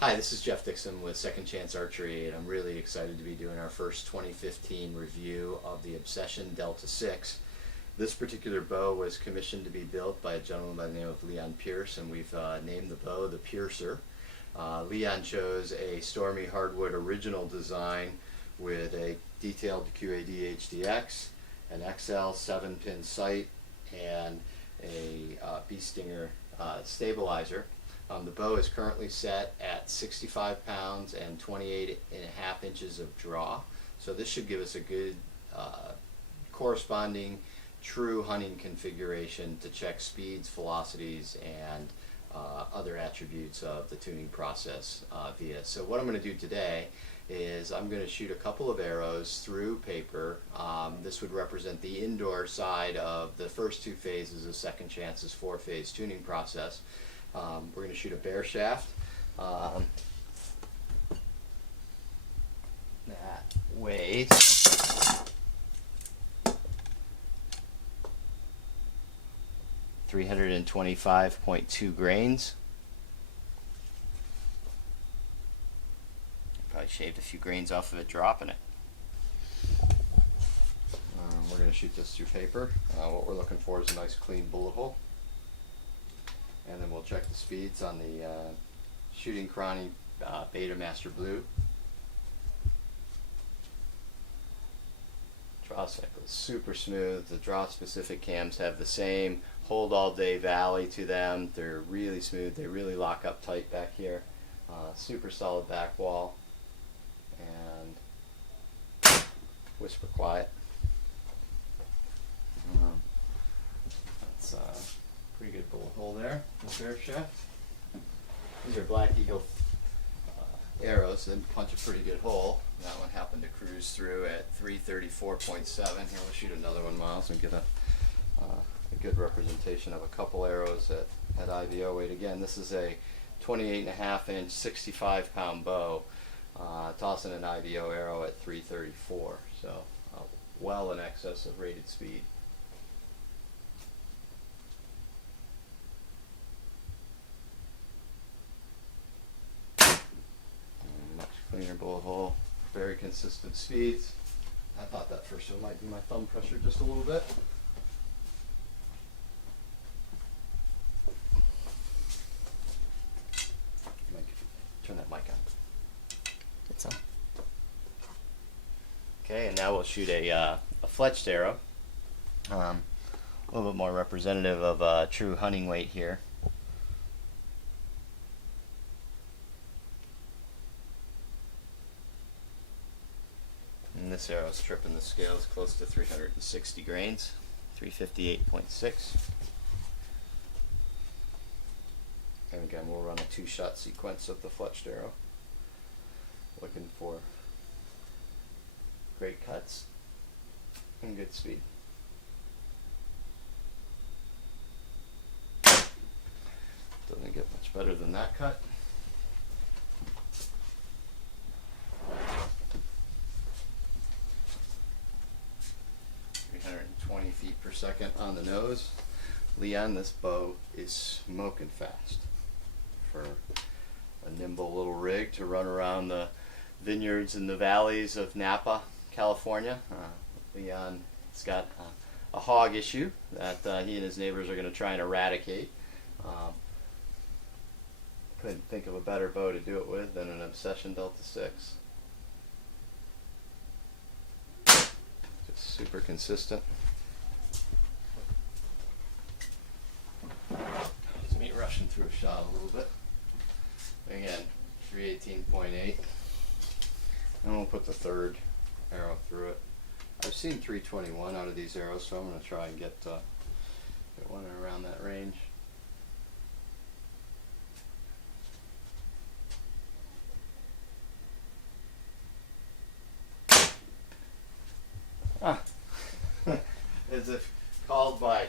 Hi, this is Jeff Dixon with Second Chance Archery, and I'm really excited to be doing our first 2015 review of the Obsession Delta 6. This particular bow was commissioned to be built by a gentleman by the name of Leon Pierce, and we've named the bow the Piercer. Leon chose a Stormy Hardwood original design with a detailed QAD HDX, an XL 7-pin sight, and a Bee Stinger stabilizer. The bow is currently set at 65 pounds and 28.5 inches of draw. So this should give us a good corresponding true hunting configuration to check speeds, velocities, and other attributes of the tuning process via. So what I'm going to do today is I'm going to shoot a couple of arrows through paper. This would represent the indoor side of the first two phases of Second Chance's 4-phase tuning process. We're going to shoot a bare shaft. That weighs 325.2 grains. Probably shaved a few grains off of it dropping it. We're going to shoot this through paper. What we're looking for is a nice clean bullet hole. And then we'll check the speeds on the Shooting Chrony Beta Master Blue. Draw cycle is super smooth. The draw specific cams have the same hold all day valley to them. They're really smooth. They really lock up tight back here. Super solid back wall. And whisper quiet. That's pretty good bullet hole there, the bare shaft. These are Black Eagle arrows, so they punch a pretty good hole. That one happened to cruise through at 334.7. Here, we'll shoot another one, Miles, and get a good representation of a couple arrows at IVO weight. Again, this is a 28.5 inch, 65 pound bow, tossing an IVO arrow at 334, so well in excess of rated speed. Cleaner bullet hole, very consistent speeds. I thought that first one might be my thumb pressure just a little bit. Turn that mic on. It's on. Okay, and now we'll shoot a fletched arrow. A little bit more representative of true hunting weight here. And this arrow is tripping the scales close to 360 grains, 358.6. And again, we'll run a 2-shot sequence of the fletched arrow. Looking for great cuts and good speed. Doesn't get much better than that cut. Feet per second on the nose. Leon, this bow is smoking fast for a nimble little rig to run around the vineyards and the valleys of Napa, California. Leon's got a hog issue that he and his neighbors are going to try and eradicate. Couldn't think of a better bow to do it with than an Obsession Delta 6. Just super consistent. Me rushing through a shot a little bit. Again, 318.8. And we'll put the third arrow through it. I've seen 321 out of these arrows, so I'm going to try and get one around that range. As if called by.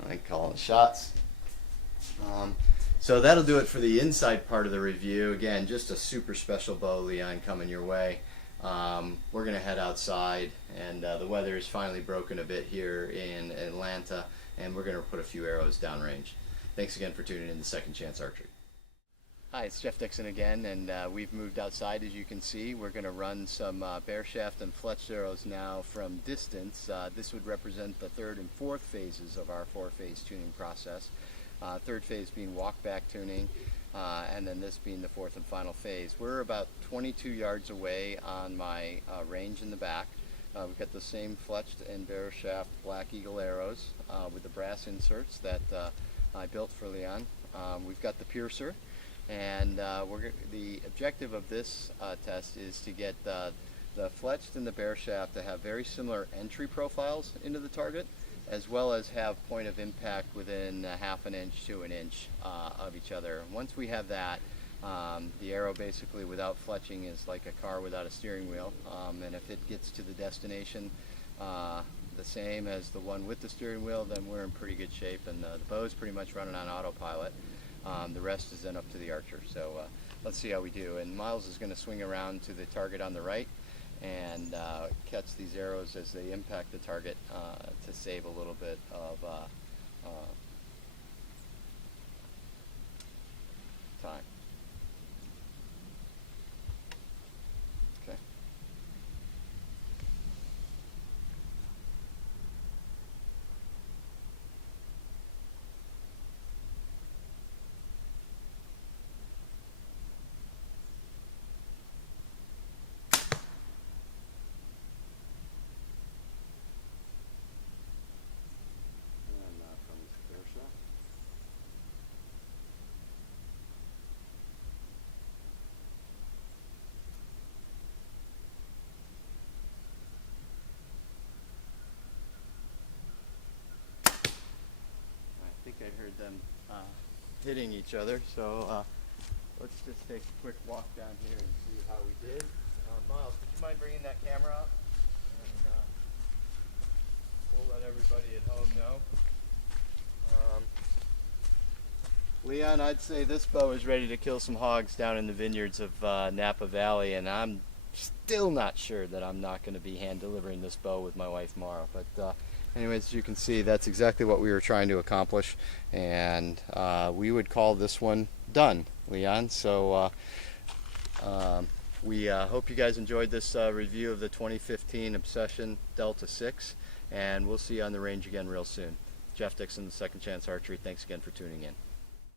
I like calling shots. So that'll do it for the inside part of the review. Again, just a super special bow, Leon, coming your way. We're going to head outside, and the weather is finally broken a bit here in Atlanta, and we're going to put a few arrows downrange. Thanks again for tuning in to Second Chance Archery. Hi, it's Jeff Dixon again, and we've moved outside. As you can see, we're going to run some bare shaft and fletched arrows now from distance. This would represent the third and fourth phases of our four-phase tuning process. Third phase being walk-back tuning, and then this being the fourth and final phase. We're about 22 yards away on my range in the back. We've got the same fletched and bare shaft Black Eagle arrows with the brass inserts that I built for Leon. We've got the piercer, and the objective of this test is to get the fletched and the bare shaft to have very similar entry profiles into the target, as well as have point of impact within a half an inch to an inch of each other. Once we have that, the arrow basically without fletching is like a car without a steering wheel, and if it gets to the destination the same as the one with the steering wheel, then we're in pretty good shape, and the bow is pretty much running on autopilot. The rest is then up to the archer. So let's see how we do. And Miles is going to swing around to the target on the right and catch these arrows as they impact the target to save a little bit of time. Okay. I think I heard them hitting each other, so let's just take a quick walk down here and see how we did. Miles, would you mind bringing that camera up? And we'll let everybody at home know. Leon, I'd say this bow is ready to kill some hogs down in the vineyards of Napa Valley, and I'm still not sure that I'm not going to be hand delivering this bow with my wife Mara. But anyways, as you can see, that's exactly what we were trying to accomplish, and we would call this one done, Leon. So we hope you guys enjoyed this review of the 2015 Obsession Delta 6, and we'll see you on the range again real soon. Jeff Dixon, Second Chance Archery. Thanks again for tuning in.